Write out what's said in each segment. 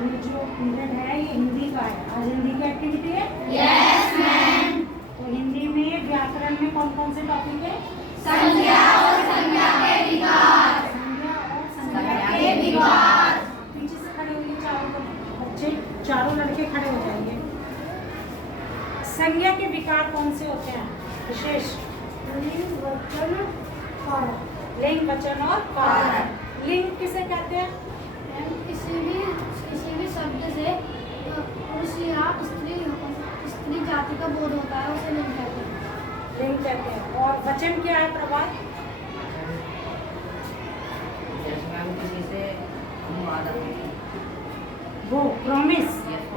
ये जो पीरियड है ये हिंदी का है। आज हिंदी की एक्टिविटी है। Yes ma'am. तो हिंदी में व्याकरण में कौन कौन से टॉपिक है? संज्ञा और संज्ञा के विकार। संज्ञा और संज्ञा के विकार। पीछे से खड़े होइए, चारों बच्चे, चारों लड़के खड़े हो जाएंगे। संज्ञा के विकार कौन से होते हैं? विशेष लिंग, वचन, कारक। लिंग, वचन और कारक। लिंग किसे कहते हैं? किसी भी शब्द से पुरुष या स्त्री जाति का बोध होता है उसे लिंग कहते हैं। लिंग कहते हैं। और वचन क्या है प्रभात? किसी से वो प्रॉमिस,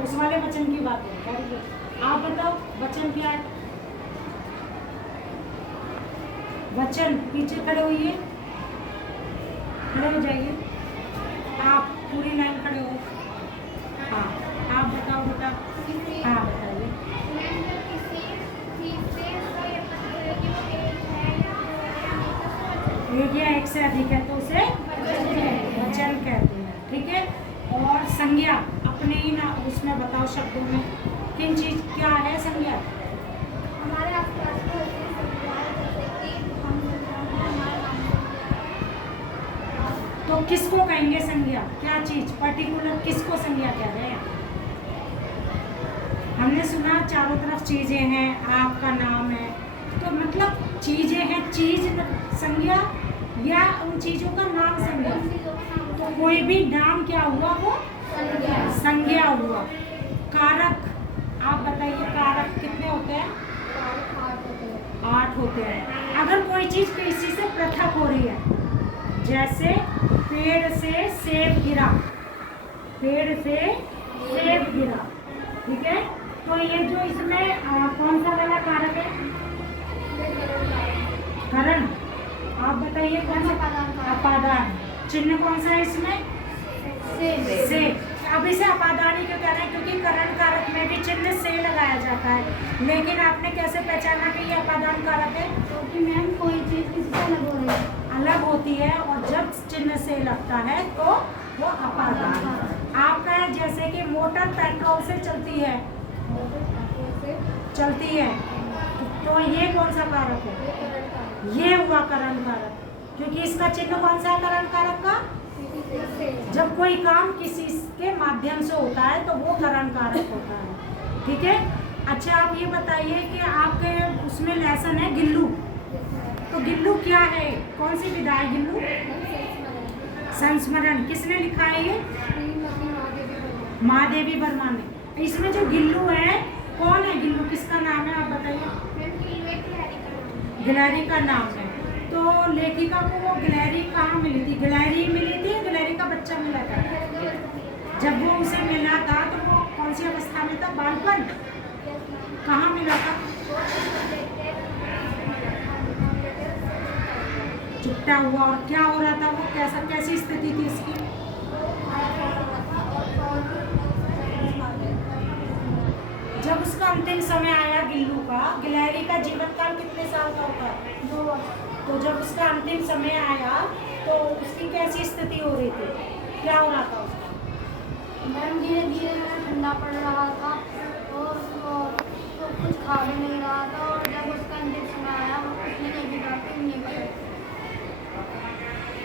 उस वाले वचन की बात है। Very good। आप बताओ वचन क्या है? वचन, पीछे खड़े होइए, खड़े हो जाइए। आप पूरी लाइन खड़े हो। हाँ, आप बताओ बेटा। हाँ बताइए। एक या एक से अधिक है तो उसे वचन कहते हैं। ठीक है। और संज्ञा अपने ही ना उसमें बताओ शब्दों में किन चीज क्या है संज्ञा? हमारे आसपास को तो किसको कहेंगे संज्ञा? क्या चीज पर्टिकुलर किसको संज्ञा कह रहे हैं? हमने सुना चारों तरफ चीजें हैं, आपका नाम है, तो मतलब चीजें हैं, चीज संज्ञा या उन चीजों का नाम संज्ञा? तो कोई भी नाम क्या हुआ वो संज्ञा हुआ। कारक आप बताइए, कारक कितने होते हैं? 8 होते हैं। अगर कोई चीज किसी से पृथक हो रही है, जैसे पेड़ से सेब गिरा, पेड़ से सेब गिरा, ठीक है। तो ये जो इसमें कौन सा वाला कारक है? करण। आप बताइए कौन सा? अपादान। चिन्ह कौन सा है इसमें? से। अब इसे अपादानी क्यों कह रहे हैं? क्योंकि करण कारक में भी चिन्ह से लगाया जाता है। लेकिन आपने कैसे पहचाना कि ये अपादान कारक है? क्योंकि मैम कोई चीज किसी से अलग हो रही है, अलग होती है और जब चिन्ह से लगता है तो वो अपादान। आपका है जैसे कि मोटर पेट्रोल से चलती है, तो ये कौन सा कारक है? ये हुआ करण कारक। क्योंकि इसका चिन्ह कौन सा है करण कारक का? जब कोई काम किसी के माध्यम से होता है तो वो करण कारक होता है। ठीक है। अच्छा आप ये बताइए कि आपके उसमें लेसन है गिल्लू, तो गिल्लू क्या है? कौन सी विधा है गिल्लू? संस्मरण। किसने लिखा है ये? महादेवी वर्मा ने। इसमें जो गिल्लू है कौन है? गिल्लू किसका नाम है आप बताइए? गिलहरी का नाम है। तो लेखिका को वो गिलहरी कहाँ मिली थी? गिलहरी मिली थी, गिलहरी का बच्चा मिला था। जब वो उसे मिला था तो वो कौन सी अवस्था में था? बालपन। कहाँ मिला था? चुपटा हुआ। और क्या हो रहा था वो? कैसी स्थिति थी इसकी? जब उसका अंतिम समय आया गिल्लू का, गिलहरी का जीवन काल कितने साल का होता है? 2 वर्ष। तो जब उसका अंतिम समय आया तो उसकी कैसी स्थिति हो रही थी? क्या हो रहा था उसका? मैम धीरे धीरे ठंडा पड़ रहा था और तो कुछ खा भी नहीं रहा था, और जब उसका अंतिम समय आया वो कुछ नहीं भी खाते नहीं पड़े।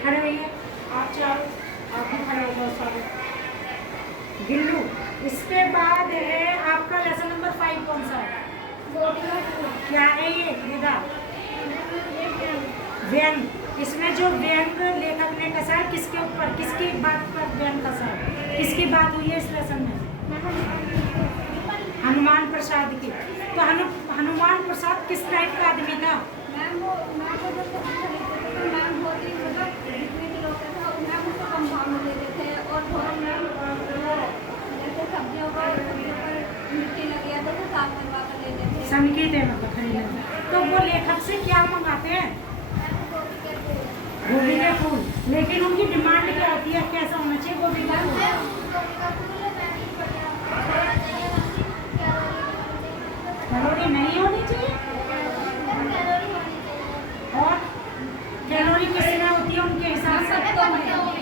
खड़े रहिए आप चारों, आप भी खड़े हो जाओ सारे। गिल्लू। इसके बाद है आपका लेसन नंबर 5 कौन सा है? क्या है ये विधा? व्यंग। इसमें जो व्यंग लेखक ने कसा है किसके ऊपर, किसकी बात पर व्यंग कसा है? किसकी बात हुई है इस लेसन में? हनुमान प्रसाद की। तो हनुमान प्रसाद किस टाइप का आदमी था? मैम वो मैम बहुत ही जितने लोग थे मैम उसको कम भाव में देते थे, और थोड़ा मैम जैसे सब्जियों पर मिट्टी लग गया तो साफ करवा कर लेते थे। संकेत है मतलब खरीदने। तो वो लेखक से क्या मंगाते हैं? गोभी के फूल। लेकिन उनकी डिमांड क्या होती है? कैसा होना चाहिए गोभी का फूल? कैलोरी नहीं होनी चाहिए। और कैलोरी किस में होती है उनके हिसाब से?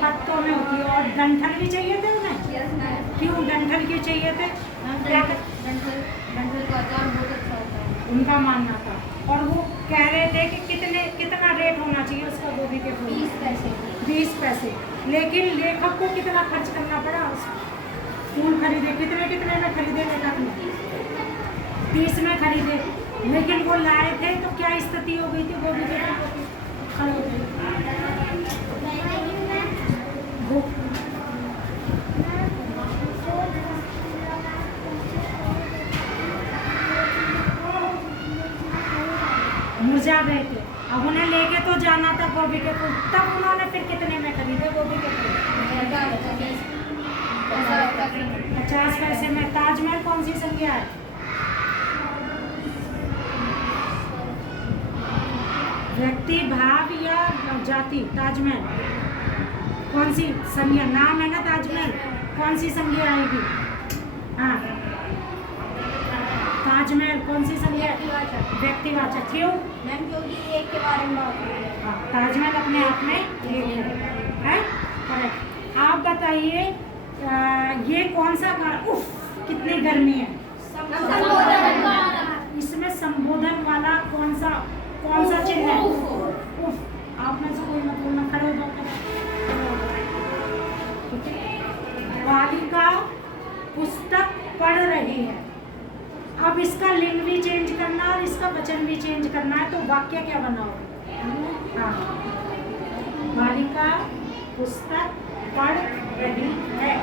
पत्तों में होती है। और डंठल भी चाहिए थे उन्हें। Yes ma'am. क्यों डंठल क्यों चाहिए थे? क्या डंठल का अचार बहुत अच्छा होता है। उनका मानना था। और वो कह रहे थे कि कितना रेट होना चाहिए उसका गोभी के फूल? 20 पैसे। 20 पैसे। लेकिन लेखक को कितना खर्च करना पड़ा उस फूल खरीदे? कितने में खरीदे लेखक ने? 30 में खरीदे। लेकिन वो लाए थे तो क्या स्थिति हो गई थी गोभी के फूलों की? खड़ी हो गई। मुरझा गए थे। अब उन्हें लेके तो जाना था गोभी के फूल, तब उन्होंने फिर कितने में खरीदे गोभी के फूल? 50 पैसे में। ताजमहल कौन सी संज्ञा है? व्यक्ति, भाव या जाति? ताजमहल कौन सी संज्ञा? नाम है ना ताजमहल, कौन सी संज्ञा आएगी? हाँ, ताजमहल कौन सी संज्ञा? व्यक्तिवाचक। क्यों? मैम क्योंकि एक के बारे में बात हो रही है। हाँ, ताजमहल अपने आप में एक है। करेक्ट। आप बताइए ये कौन सा उफ कितनी गर्मी है? इसमें संबोधन वाला कौन सा चिन्ह है? उफ। आप में से कोई मत बोलना, खड़े हो जाओ। बालिका पुस्तक पढ़ रही है। अब इसका लिंग भी चेंज करना और इसका वचन भी चेंज करना है, तो वाक्य क्या बनाओगे? हाँ, बालिका पुस्तक पढ़ रही है।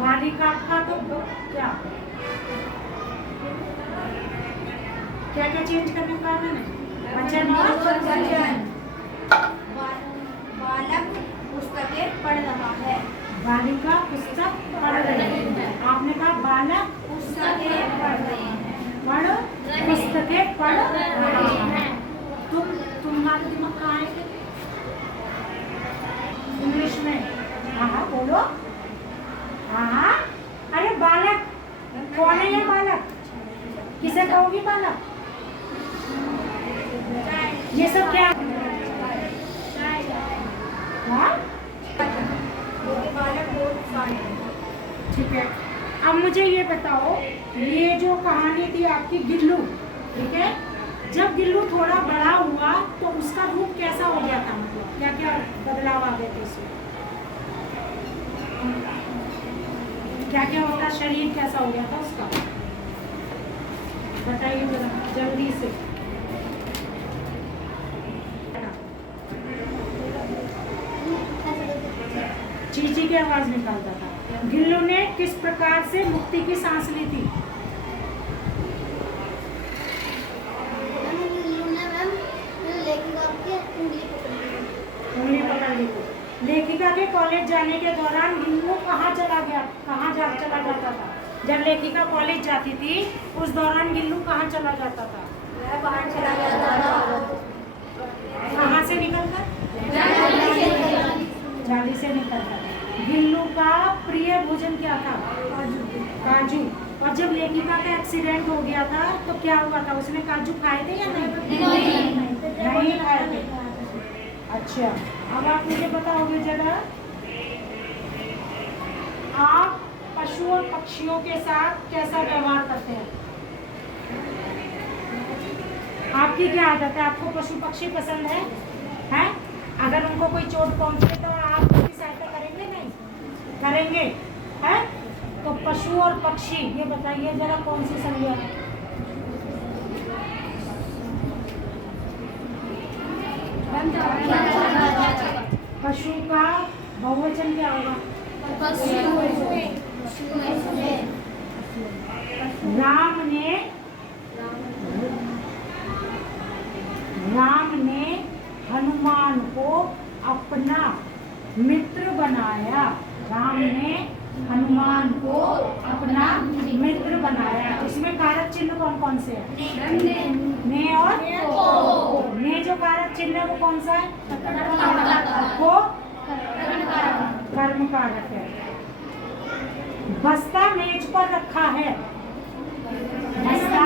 बालिका का तो क्या चेंज करने का मैंने? वचन और बालक पुस्तकें पढ़ रहा है। बालिका पुस्तक पढ़ रही है। आपने कहा बालक पुस्तकें पढ़ रहे हैं। पुस्तकें पढ़ रहे हैं। तुम्हारा दिमाग कहाँ है? इंग्लिश में? हाँ बोलो। हाँ, अरे बालक कौन है? ये बालक किसे कहोगी? बालक ये सब क्या? हाँ, ठीक है। अब मुझे ये बताओ, ये जो कहानी थी आपकी गिल्लू, ठीक है, जब गिल्लू थोड़ा बड़ा हुआ तो उसका रूप कैसा हो गया था? मतलब क्या क्या बदलाव आ गए थे उसमें? क्या क्या होता? शरीर कैसा हो गया था उसका? बताइए जरा जल्दी से। चींची की आवाज निकालता था। गिल्लू ने किस प्रकार से मुक्ति की सांस ली थी? उंगली पकड़ ली थी। लेखिका के कॉलेज जाने के दौरान गिल्लू कहाँ चला जाता था? जब लेखिका कॉलेज जाती थी उस दौरान गिल्लू कहाँ चला जाता था? बाहर चला जाता था। कहाँ से निकलकर? जाली से निकलकर। गिल्लू का प्रिय भोजन क्या था? काजू। और जब लेखिका का एक्सीडेंट हो गया था तो क्या हुआ था? उसने काजू खाए थे या नहीं खाए थे? अच्छा, अब आप मुझे बताओगे जरा, आप पशु और पक्षियों के साथ कैसा व्यवहार करते हैं? आपकी क्या आदत है? आपको पशु पक्षी पसंद है? हैं? अगर उनको कोई चोट पहुंचे तो आप उसकी सहायता करेंगे? नहीं करेंगे? हैं? तो पशु और पक्षी, ये बताइए जरा कौन सी संज्ञा है? पशु का बहुवचन क्या होगा? राम ने हनुमान को अपना मित्र बनाया। राम ने हनुमान को अपना मित्र बनाया। इसमें कारक चिन्ह कौन कौन से है? ने और को। ने जो कारक चिन्ह है वो कौन सा है? को कर्म कारक है। बस्ता मेज पर रखा है। बस्ता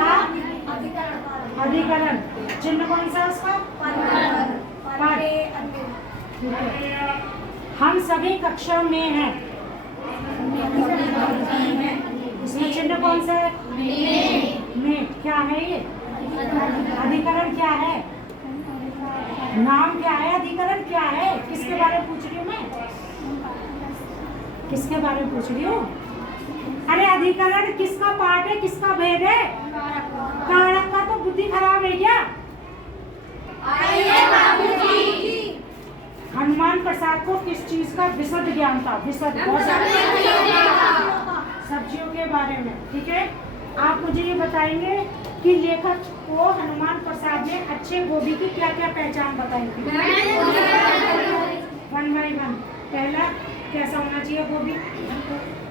अधिकरण चिन्ह कौन सा उसका? पर। ठीक है। हम सभी कक्षा में हैं। इसमें चिन्ह कौन सा है? में। क्या है ये? अधिकरण क्या है? नाम क्या है? अधिकरण क्या है? किसके बारे में पूछ रही हूँ मैं? किसके बारे में पूछ रही हूँ? अरे अधिकरण किसका पार्ट है, किसका भेद है? कारक का। तो बुद्धि खराब है क्या? हनुमान प्रसाद को किस चीज का विशद ज्ञान था? विशद सब्जियों के बारे में। ठीक है, आप मुझे ये बताएंगे कि लेखक को हनुमान प्रसाद ने अच्छे गोभी की क्या क्या पहचान बताई थी? 1 by 1। पहला, कैसा होना चाहिए गोभी?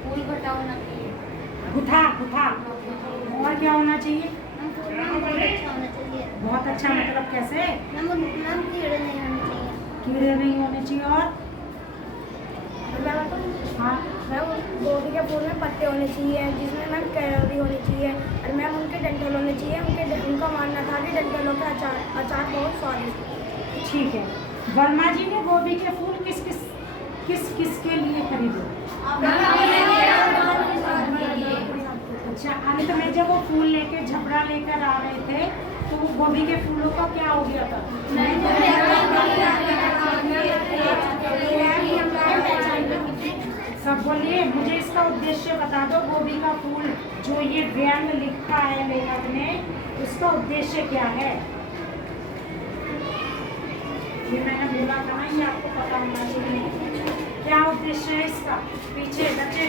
फूल बटा होना चाहिए। गुथा गुथा। और क्या होना चाहिए? चाहिए। बहुत अच्छा, मतलब कैसे? कीड़े नहीं होने चाहिए। कीड़े नहीं होने चाहिए। और हाँ, मैम गोभी के फूल में पत्ते होने चाहिए, जिसमें मैम कैलोरी होनी चाहिए, और मैम उनके डंठल होने चाहिए। उनका मानना था कि डंठलों का अचार बहुत स्वादिष्ट। ठीक है। वर्मा जी ने गोभी के फूल किस के लिए खरीदे? अच्छा, अंत में जब वो फूल लेके झपड़ा लेकर आ रहे थे तो वो गोभी के फूलों का क्या हो गया था? सब बोलिए, मुझे इसका उद्देश्य बता दो। गोभी का फूल जो ये व्यंग लिखा है लेखक ने, उसका उद्देश्य क्या है? ये मैंने बोला था ना, ये आपको पता होना चाहिए। क्या उद्देश्य है इसका? पीछे बच्चे,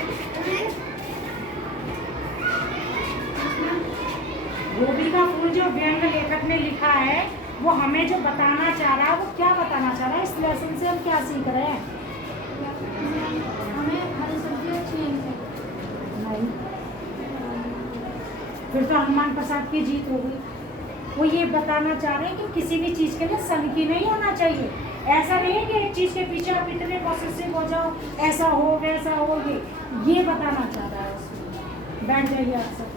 गोभी का फूल जो व्यंग लेखक ने लिखा है, वो हमें जो बताना चाह रहा है, वो क्या बताना चाह रहा है? इस लेसन से हम क्या सीख रहे हैं? हमें हरी सब्जी अच्छी नहीं, फिर तो हनुमान प्रसाद की जीत हो गई। वो ये बताना चाह रहे हैं कि किसी भी चीज के लिए सनकी नहीं होना चाहिए। ऐसा नहीं है कि एक चीज के पीछे आप इतने पॉसेसिव हो जाओ, ऐसा हो वैसा हो, ये बताना चाह रहा है उसमें। बैठ जाइए आप सब।